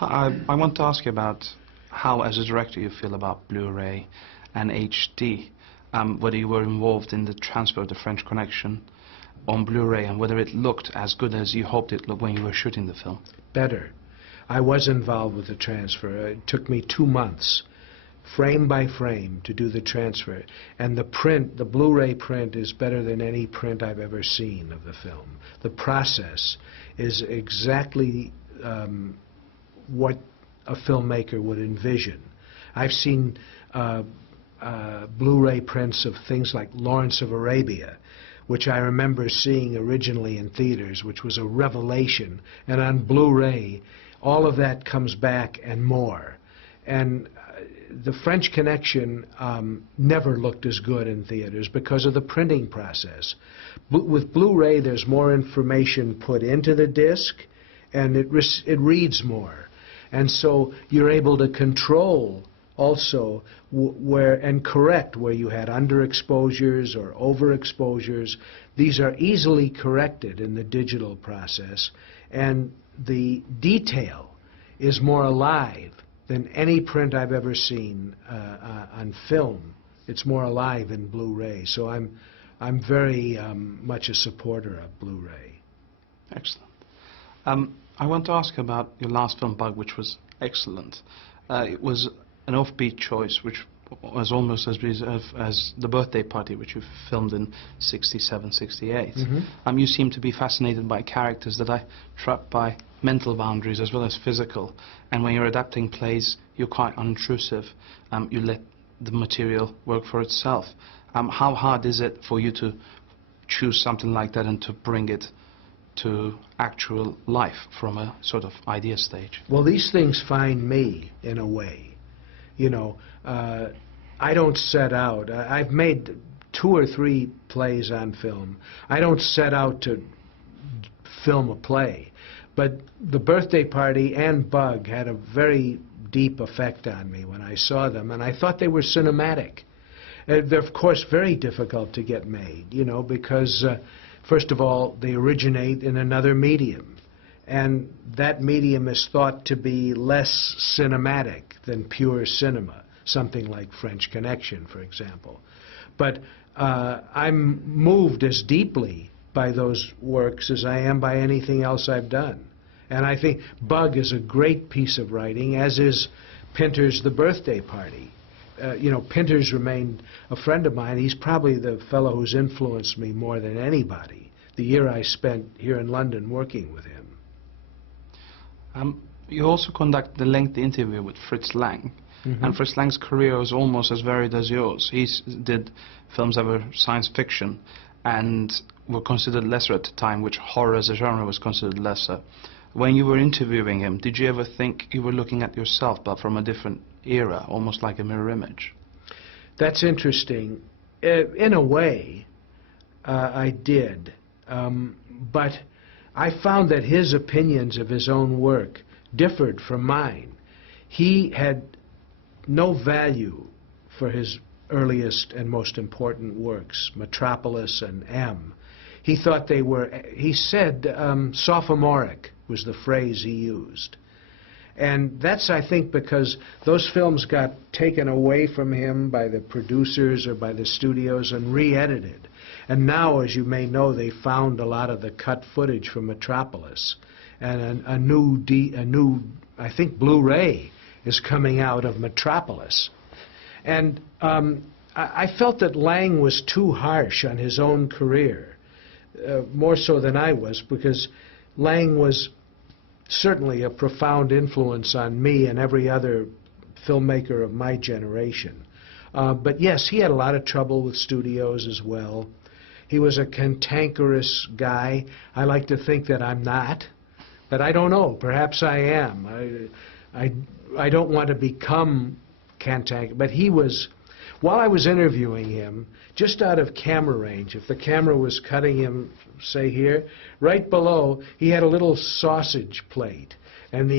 I want to ask you about how, as a director, you feel about Blu-ray and HD, whether you were involved in the transfer of the French Connection on Blu-ray and whether it looked as good as you hoped it looked when you were shooting the film. Better. I was involved with the transfer. It took me 2 months, frame by frame, to do the transfer. And the print, the Blu-ray print, is better than any print I've ever seen of the film. The process is exactly what a filmmaker would envision. I've seen Blu-ray prints of things like Lawrence of Arabia, which I remember seeing originally in theaters, which was a revelation. And on Blu-ray, all of that comes back and more. And the French Connection never looked as good in theaters because of the printing process. With Blu-ray, there's more information put into the disc, and it reads more. And so you're able to control also and correct where you had underexposures or overexposures. These are easily corrected in the digital process, and the detail is more alive than any print I've ever seen on film. It's more alive in Blu-ray. So I'm very much a supporter of Blu-ray. Excellent. I want to ask about your last film, Bug, which was excellent. It was an offbeat choice, which was almost as The Birthday Party, which you filmed in '67, '68. Mm-hmm. You seem to be fascinated by characters that are trapped by mental boundaries as well as physical. And when you're adapting plays, you're quite unintrusive. You let the material work for itself. How hard is it for you to choose something like that and to bring it to actual life from a sort of idea stage? Well, these things find me in a way. You know, I don't set out. I've made 2 or 3 plays on film. I don't set out to film a play. But The Birthday Party and Bug had a very deep effect on me when I saw them, and I thought they were cinematic. They're, of course, very difficult to get made, you know, because, first of all, they originate in another medium. And that medium is thought to be less cinematic than pure cinema, something like French Connection, for example. But I'm moved as deeply by those works as I am by anything else I've done. And I think Bug is a great piece of writing, as is Pinter's The Birthday Party. You know, Pinter's remained a friend of mine. He's probably the fellow who's influenced me more than anybody, the year I spent here in London working with him. You also conducted a lengthy interview with Fritz Lang. Mm-hmm. And Fritz Lang's career was almost as varied as yours. He did films that were science fiction and were considered lesser at the time, which horror as a genre was considered lesser. When you were interviewing him, did you ever think you were looking at yourself, but from a different era, almost like a mirror image? That's interesting. In a way, I did. But I found that his opinions of his own work differed from mine. He had no value for his earliest and most important works, Metropolis and M. He thought they were, he said, sophomoric was the phrase he used. And that's, I think, because those films got taken away from him by the producers or by the studios and re-edited. And now, as you may know, they found a lot of the cut footage from Metropolis. And a new, I think, Blu-ray is coming out of Metropolis. And I felt that Lang was too harsh on his own career, more so than I was, because Lang was certainly a profound influence on me and every other filmmaker of my generation. But yes, he had a lot of trouble with studios as well. He was a cantankerous guy. I like to think that I'm not, but I don't know. Perhaps I am. I don't want to become cantankerous, but he was. While I was interviewing him, just out of camera range, if the camera was cutting him, say here, right below, he had a little sausage plate. And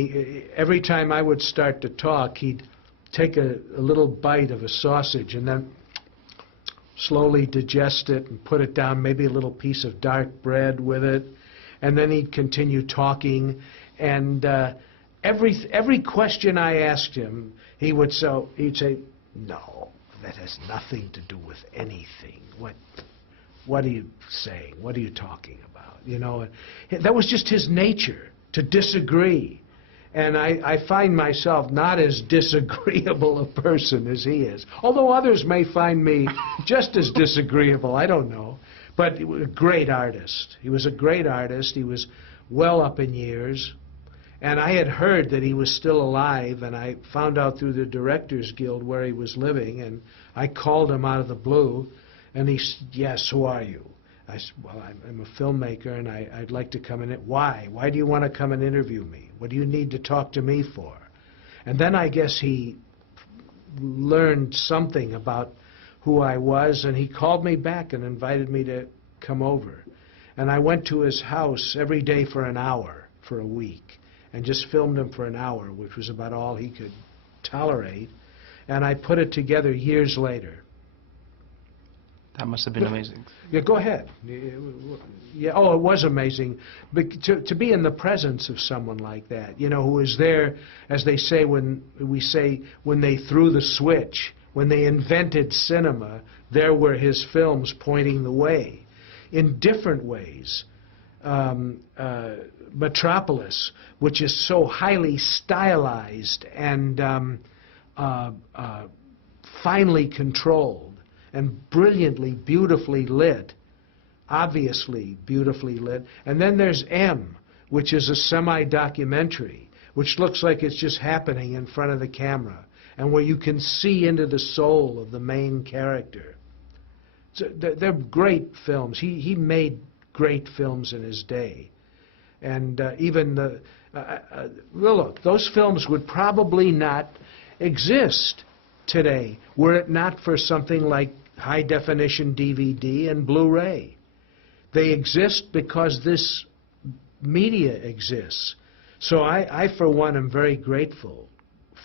every time I would start to talk, he'd take a little bite of a sausage and then slowly digest it and put it down, maybe a little piece of dark bread with it. And then he'd continue talking. And every question I asked him, he'd say, no, that has nothing to do with anything. What are you saying? What are you talking about? You know, that was just his nature, to disagree. And I find myself not as disagreeable a person as he is. Although others may find me just as disagreeable, I don't know. But he was a great artist. He was a great artist. He was well up in years. And I had heard that he was still alive, and I found out through the Directors Guild where he was living, and I called him out of the blue, and he said, yes, who are you? I said, well, I'm a filmmaker, and I'd like to come in. Why? Why do you want to come and interview me? What do you need to talk to me for? And then I guess he learned something about who I was, and he called me back and invited me to come over. And I went to his house every day for an hour for a week and just filmed him for an hour, which was about all he could tolerate. And I put it together years later. That must have been amazing. Yeah, go ahead. Yeah, oh, it was amazing. But to be in the presence of someone like that, you know, who is there, as they say when they threw the switch, when they invented cinema, there were his films pointing the way in different ways. Metropolis, which is so highly stylized and finely controlled and brilliantly, beautifully lit, obviously beautifully lit. And then there's M, which is a semi-documentary, which looks like it's just happening in front of the camera, and where you can see into the soul of the main character. So they're great films. He made great films in his day. And even the... well, look, those films would probably not exist today were it not for something like high-definition DVD and Blu-ray. They exist because this media exists. So I for one, am very grateful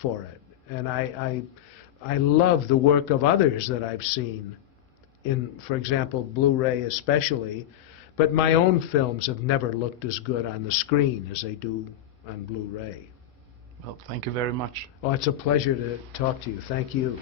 for it. And I love the work of others that I've seen in, for example, Blu-ray especially. But my own films have never looked as good on the screen as they do on Blu-ray. Well, thank you very much. Oh, it's a pleasure to talk to you. Thank you.